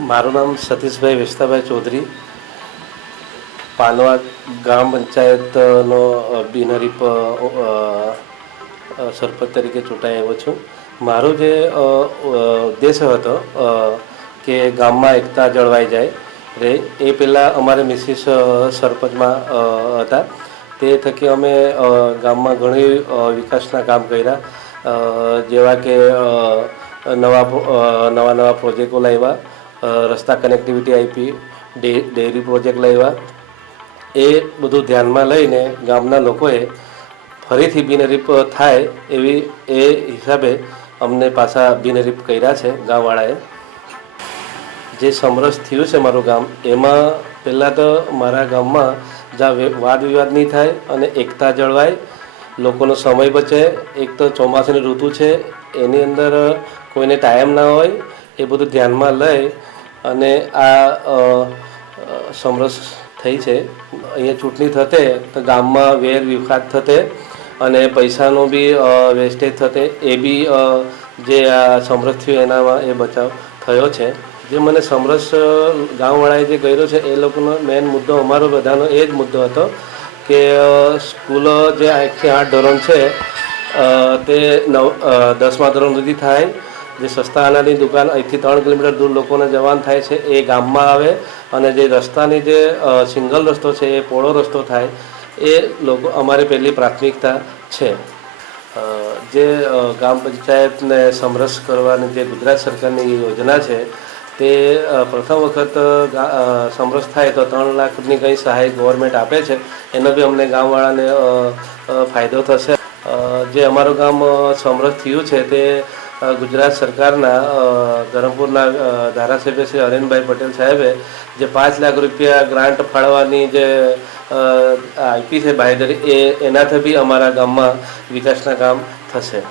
મારું નામ સતીશભાઈ વેસ્તાભાઈ ચૌધરી. પાનવા ગ્રામ પંચાયતનો બિનહરીફ સરપંચ તરીકે ચૂંટાઈ આવ્યો છું. મારો જે અ, અ, ઉદ્દેશ હતો કે ગામમાં એકતા જળવાઈ જાય રે એ પહેલાં અમારે મિસિસ સરપંચમાં હતા. તે થકી અમે ગામમાં ઘણી વિકાસના કામ કર્યા. જેવા કે નવા નવા નવા પ્રોજેક્ટો લાવ્યા. રસ્તા કનેક્ટિવિટી આપી ડેરી પ્રોજેક્ટ લાવ્યા એ બધું ધ્યાનમાં લઈને ગામના લોકોએ ફરીથી બિનહરીફ થાય એવી એ હિસાબે અમને પાછા બિનહરીફ કર્યા છે ગામવાળાએ. જે સમરસ થયું છે મારું ગામ, એમાં પહેલાં તો મારા ગામમાં જ્યાં વાદ વિવાદ નહીં થાય અને એકતા જળવાય, લોકોનો સમય બચે, એક તો ચોમાસાની ઋતુ છે, એની અંદર કોઈને ટાઈમ ના હોય, એ બધું ધ્યાનમાં લઈ અને આ સમરસ થઈ છે. અહીંયા ચૂંટણી થતે, તો ગામમાં વેર વિખાત થતે અને પૈસાનો બી વેસ્ટેજ થતે, એ બી જે આ સમરસ થયું એનામાં એ બચાવ થયો છે. જે મને સમરસ ગામવાળાએ જે કર્યો છે, એ લોકોનો મેઇન મુદ્દો અમારો બધાનો એ જ મુદ્દો હતો કે સ્કૂલો જે આઠથી આઠ ધોરણ છે તે નવ દસમા ધોરણ સુધી થાય જે સસ્તા આનાની દુકાન અહીંથી ત્રણ કિલોમીટર દૂર લોકોને જવાન થાય છે, એ ગામમાં આવે અને જે રસ્તાની જે સિંગલ રસ્તો છે, એ પોળો રસ્તો થાય, એ લોકો અમારી પહેલી પ્રાથમિકતા છે. જે ગ્રામ પંચાયતને સમરસ કરવાની જે ગુજરાત સરકારની યોજના છે, તે પ્રથમ વખત સમરસ થાય તો ત્રણ લાખની કંઈ સહાય ગવર્મેન્ટ આપે છે, એનો બી અમને ગામવાળાને ફાયદો થશે. જે અમારું ગામ સમરસ થયું છે, તે ગુજરાત સરકારના ધરમપુરના ધારાસભ્ય શ્રી હરેનભાઈ પટેલ સાહેબે જે પાંચ લાખ રૂપિયા ગ્રાન્ટ ફાળવાની જે આપી છે બાંહેધરી એ એનાથી બી અમારા ગામમાં વિકાસના કામ થશે.